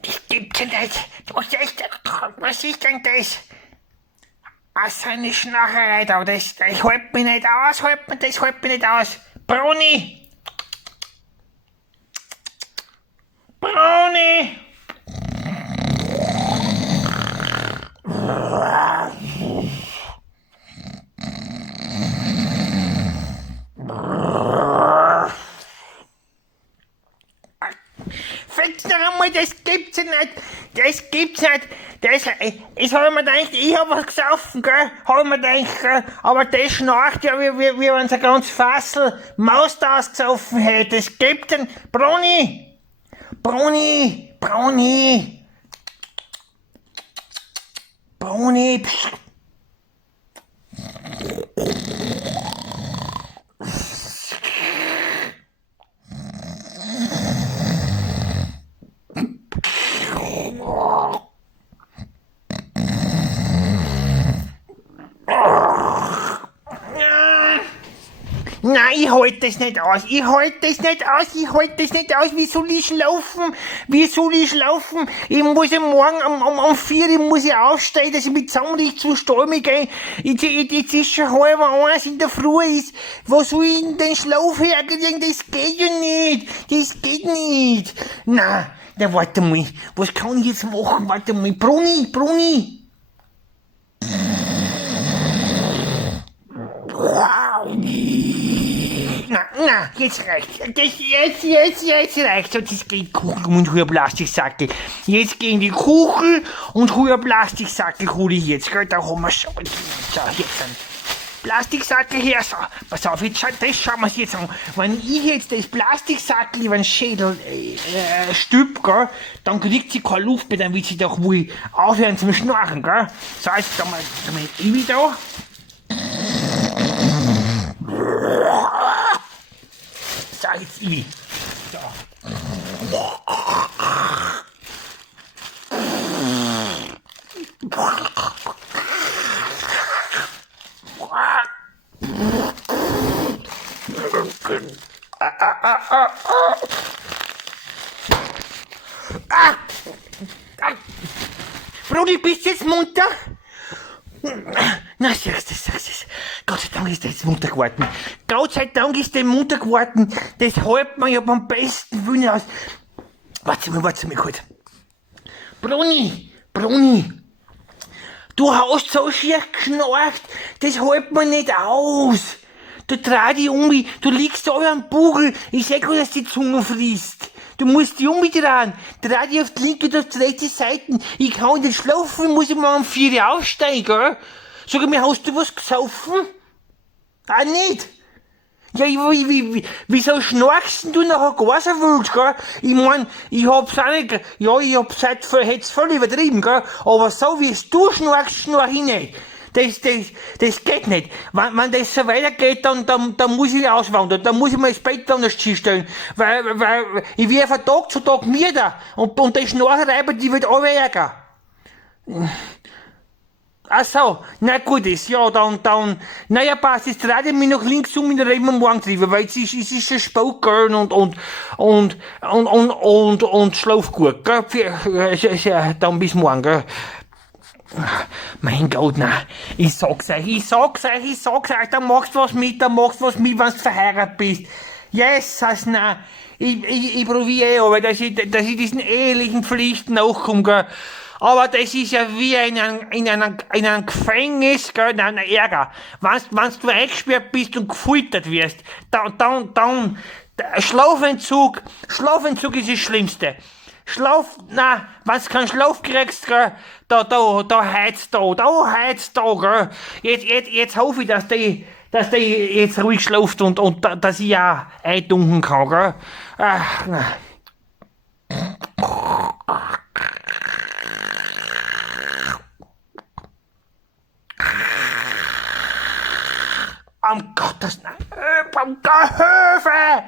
Das gibt's ja nicht. Was ist denn das? Was für eine Schnacherei da. Das hält mich nicht aus, das hält mich nicht aus. Bruni! Bruni! Fix noch einmal, das gibt's ja nicht. Das gibt's nicht. Das hab ich mir gedacht, ich hab was gesaufen, gell? Hab ich mir gedacht, gell? Aber das schnarcht ja, wie wenn ein ganz Fassel Maus da ausgesaufen hätte. Das gibt's denn. Bruni! Bruni! Bruni! Bruni! Psst. Nein, ich halte das nicht aus. Ich halte das nicht aus. Wie soll ich laufen? Ich muss ja morgen um 4 Uhr muss ich aufstehen, dass ich mit Sonnenlicht zum Stall gehe. Jetzt ist schon 12:30 in der Früh. Wo soll ich denn den Schlaf herkriegen? Das geht ja nicht. Das geht nicht. Na, warte mal. Was kann ich jetzt machen? Warte mal. Bruni. Na, jetzt reicht's. Jetzt reicht's. Und jetzt geht Kuchen und hol Plastiksackel. Jetzt gehen die Kuchen und hol Plastiksackel hol ich jetzt. Gell, da haben wir schon. So, jetzt ein Plastiksackel her. So, pass auf, jetzt das schauen wir's jetzt an. Wenn ich jetzt das Plastiksackel über den Schädel stülp, gell, dann kriegt sie keine Luft mehr, dann wird sie doch wohl aufhören zum Schnarchen, gell. So, jetzt da mal ich da. So, jetzt ich. So. Brudi, bist du jetzt munter? Na, siehst du. Gott sei Dank ist der jetzt munter geworden. Das hält man ja beim besten Willen aus. Warte mal kurz. Bruni. Du hast so schier geschnarcht. Das hält man nicht aus. Du dreh dich um mich. Du liegst da am Bugel. Ich seh gut, dass die Zunge fließt. Du musst dich umdrehen. Dreh dich auf die linke und auf die rechte Seite. Ich kann nicht schlafen, muss ich mal um 4 Uhr aufstehen, gell? Sag mir, hast du was gesaufen? Ah, nicht? Ja, wieso schnarchst denn du nachher gar so wild, gell? Ich mein, ich hab's auch nicht, ja, ich hätt's voll übertrieben, gell? Aber so wie es du schnarchst, schnarch ich nicht. Das geht nicht. Wenn das so weitergeht, dann muss ich auswandern. Dann muss ich mir das Bett anders hinstellen. Weil ich werde von Tag zu Tag müder. Und die Schnarcherei, die wird alle ärger. Ach so, na gut ist, ja, dann, naja, passt, jetzt drehe ich mich nach links um, dann reden wir morgen drüber, weil es ist schon spät, gell, und schlaf gut, gell, dann bis morgen, gell. Mein Gott, nein, ich sag's euch, dann machst du was mit, wenn du verheiratet bist. Jesus, nein, ich probiere aber, dass ich diesen ehelichen Pflichten nachkomme, gell. Aber das ist ja wie in einem Gefängnis, gell, in einem Ärger. Wenn du eingesperrt bist und gefoltert wirst, dann, Schlafentzug ist das Schlimmste. Wenn du keinen Schlaf kriegst, gell, da heizt da, gell. Jetzt hoffe ich, dass die jetzt ruhig schläft und dass ich auch eintunken kann, gell. Ach, na. Um Gottes Namen, um Gehöfe!